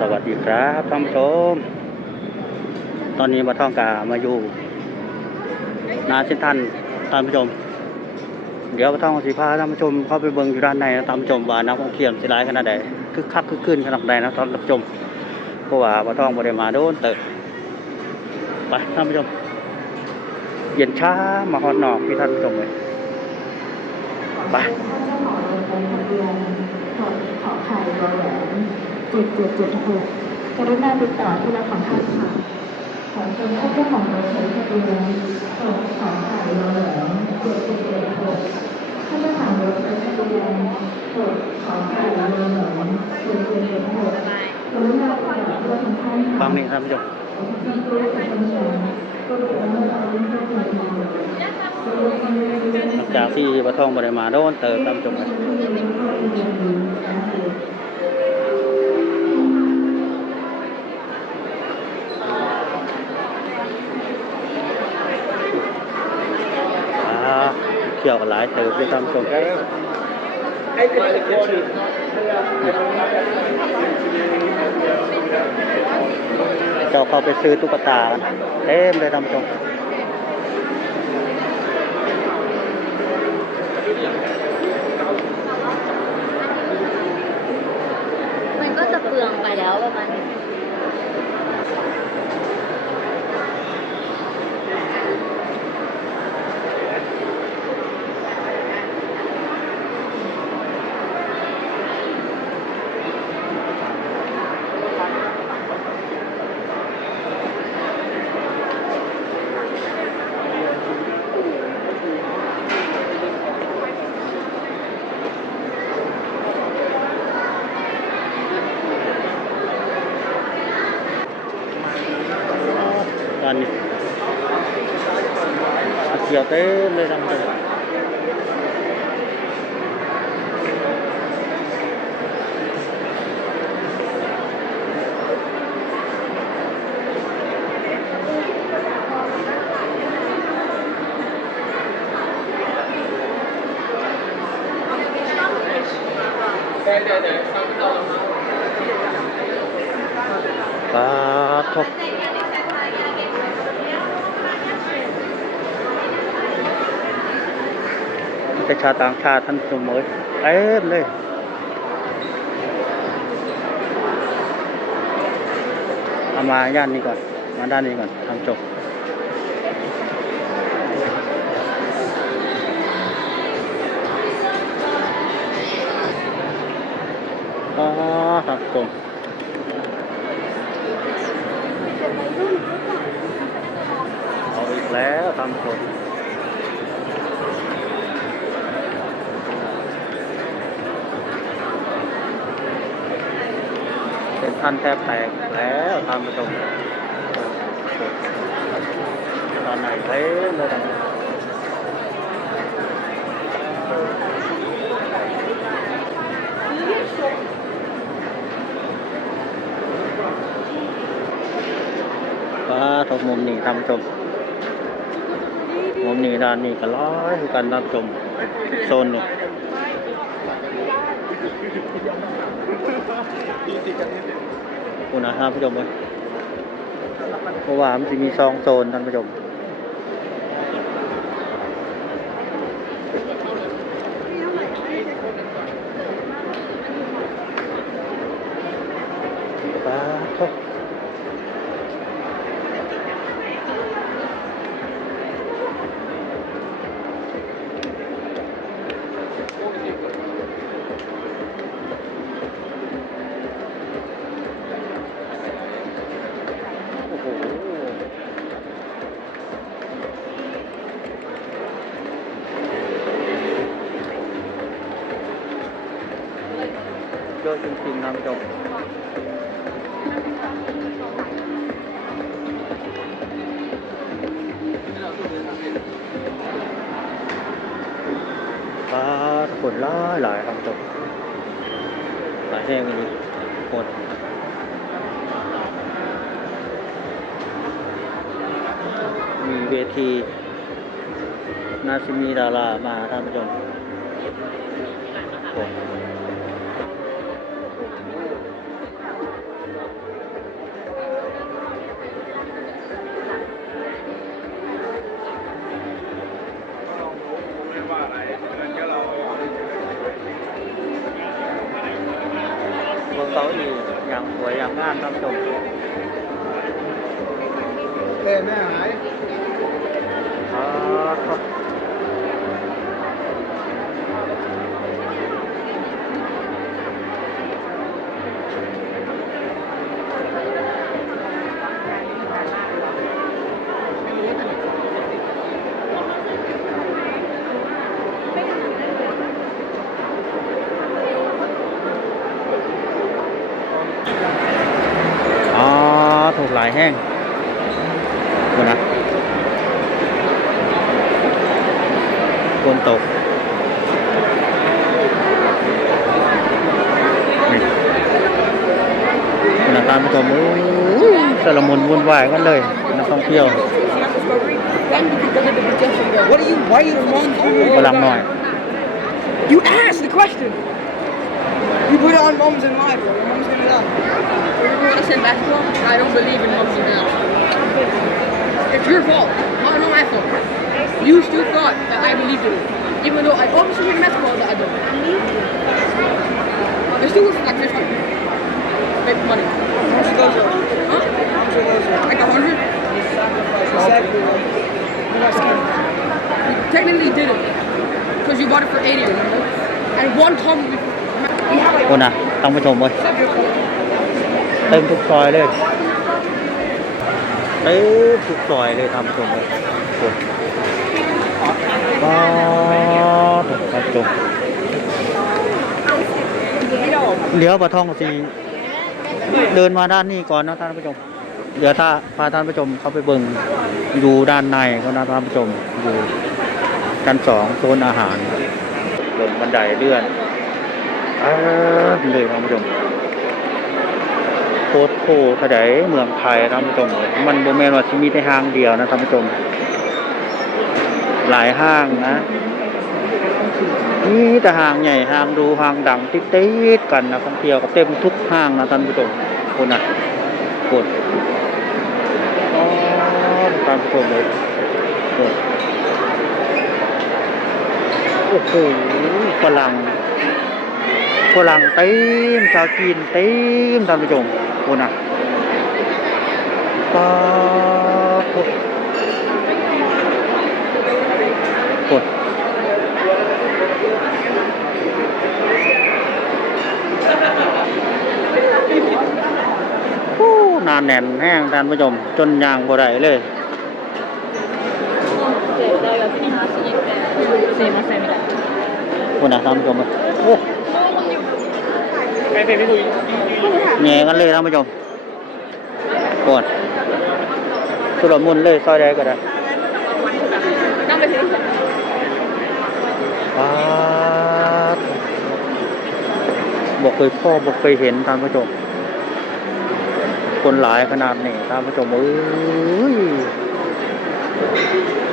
สวัสดีครับท่านผู้ชม ตอนนี้มาท่องกามาอยู่นาเส้นทันท่านผู้ชม เดี๋ยวมาท่องสีพาท่านผู้ชมเข้าไปเบิ่งอยู่ด้านในนะท่านผู้ชมว่านักท่องเที่ยวสิร้ายขนาดใดคึกคักคึกคืนขนาดใดนะท่านผู้ชมเพราะว่ามาท่องบ่ได้มาโดนเติบไปท่านผู้ชม เย็นช้ามาฮอดนอกพี่ท่านผู้ชมเลยไปขอไข่รอแหวน เจ็ดเจ็ดเจ็ดหกกรุณาติดต่อที่รักของท่านค่ะ ขอเชิญท่านเจ้าของรถใช้ทะเบียนหกขอไข่รอแหวนเจ็ดเจ็ดเจ็ดหกท่านเจ้าของรถใช้ทะเบียนหกขอไข่รอแหวนเจ็ดเจ็ดเจ็ดหกกรุณาติดต่อที่รักของท่านค่ะฟังนี่ท่านผู้ชมหลังจากที่ปะท่องบริมาโดนเติมตามจงเล กี่ยวกับหลายเติมด้วยตามจงเจ้าเข้าไปซื้อตุ๊กตาเต็มเลยตามจงมันก็จะเปลืองไปแล้วประมาณ นี้ด้านนี้เกี่ยวเต็มเลยทำเลยปลาทบ ประชาต่างชาติท่านผู้ชมเลยเต็มเลยเอามาย่านนี้ก่อน มาด้านนี้ก่อนทางจบอ๋อทางจบเอาอีกแล้วทางจบเป็น ท่านแทบแตกแล้วท่านผู้ชมตอนไหนเต็มเลยว้าทบมุมนี้ท่านผู้ชมมุมนี้ด้านนี้ก็ร้อยกันท่านผู้ชมโซนหนึ่ง คุณนะท่านผู้ชมเลยเพราะว่ามันจะมีซองโซนท่านผู้ชม อะจริงๆท่านผู้ชมปลาขนหลาหลายครับจบหลายแห้งเลยหมดมีเวทีน่าจะมีดารามาท่านผู้ชมโอ้าอี้อย่างสวยอย่างงามท่านผู้ชมเอ้แม่หายอ๋อครับ ลายแห้งดูนะฝนตกนี่คุณตามผู้ชมโอ้ยสารมุนวุ่นวายกันเลยนักท่องเที่ยว What are you why are you wrong กำลังหน่อย You asked the question You put it on mums and live bro Your mom's gonna die Send back to? I don't believe in and. It's your fault, not, my fault. You still thought that I believed in it, even though I obviously made a mess call that I don't. I still was like 50. Make money. How much those are? Huh? How much those are? Like a hundred? Exactly You're not scared technically didn't. Because you bought it for 80, remember? And one time we ท่านผู้ชมเว้ยเต็มทุกซอยเลยเต็มทุกซอยเลยท่านผู้ชมเลยคุณอ๋อท่านผู้ชมเลี้ยวปะท่องสีเดินมาด้านนี้ก่อนนะท่านผู้ชม เดี๋ยวถ้าพาท่านผู้ชมเข้าไปเบิ่งอยู่ด้านในก็นะท่านผู้ชมอยู่ชั้นสองโซนอาหารเบิ่งบันไดเลื่อน อ่าเลยท่านผู้ชมโคตรโคขดายเมืองไทยท่านผู้ชมเลยมันโบแมนว่าที่มีแต่ห้างเดียวนะท่านผู้ชม หลายห้างนะนี่แต่ห้างใหญ่ห้างดูห้างดังติดติดๆกันนะท่องเที่ยวก็เต็มทุกห้างนะท่านผู้ชมคนน่ะกดอ๋อท่านผู้ชมเลยโอ้โหฝรั่ง ฝรั่งเต็มชาวจีนเต็มท่านผู้ชมโอ้นะป๊าโอ้โอ้นานแน่นแห้งท่านผู้ชม จนยางบ่ได้เลยคุณนะท่านผู้ชมโอ้ นะท่านผู้ชมโอ้แง่กันเลยท่านผู้ชมโอนสุรมุนเลยซอยใดก็ได้ป๊าดบอกเคยพ่อบอกเคยเห็นท่านผู้ชม คนหลายขนาดนี้ท่านผู้ชมเอ้ย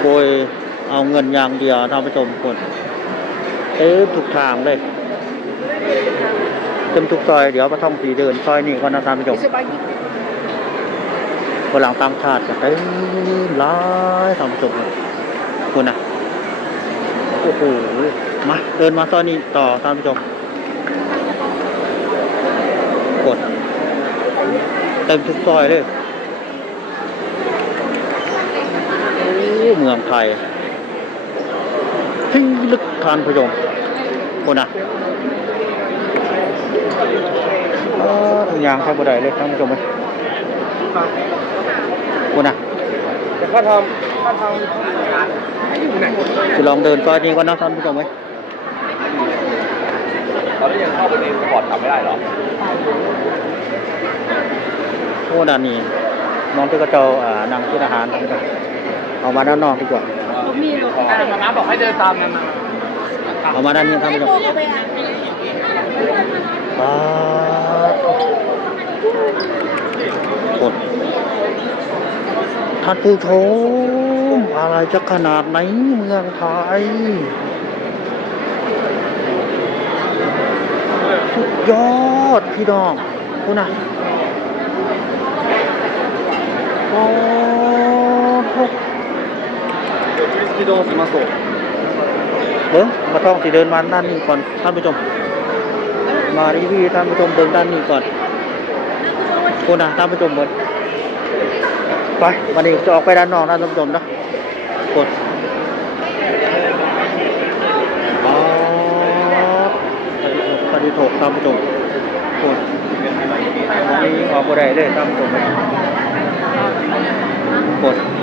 โกยเอาเงินอย่างเดียวท่านผู้ชมคนเอ๊ะทุกทางเลยเต็มทุกซอย เดี๋ยวมาท่องสีเดินซอยนี้ก็นะท่านผู้ชมคนหลังตางชาติก็เต็มหลายท่านผู้ชมเลยคุณนะโอ้โหมาเดินมาซอยนี้ต่อท่านผู้ชมกดเต็มทุกซอยเลยโอ้เมืองไทยที่ลึกท่านผู้ชมคุณนะเออทุกอ ย่างใช้บ่ได้เลยท่านผู้ชมเลยคุณนะแต่ค่าทำค่าทำไม่อยู่ไหนจะลองเดินซอยนี้ก่อนนะท่านผู้ชมไหมตอนนี้ยังเข้าไปในสปอร์ตทำไม่ได้เหรอโอ้ด้านนี้น้องที่กระเจ้าอ่านั่งกินอาหารท่านผู้ชมเอามาด้านนอกดีกว่าอ่ามาม้าบอกให้เดินตามนั้นมาเอามาด้านนี้ท่านผู้ชมป๊าด กดท่านผู้ชมอะไรจะขนาดไหนเมืองไทยสุดยอดพี่ดองคุณนะโอ้โหพี่ดองสิมาส่งเบิ้มาต้องสิเดินมาด้านนี้ก่อนท่านผู้ชม มารีวิวท่านผู้ชมเดินด้านนี้ก่อน คุณนะท่านผู้ชมหมดไปวันนี้จะออกไปด้านนอกนะท่านผู้ชมนะกดอ๋อปฏิโถกท่านผู้ชมกดวันนี้ออกบ่ได้เลยท่านผู้ชมกด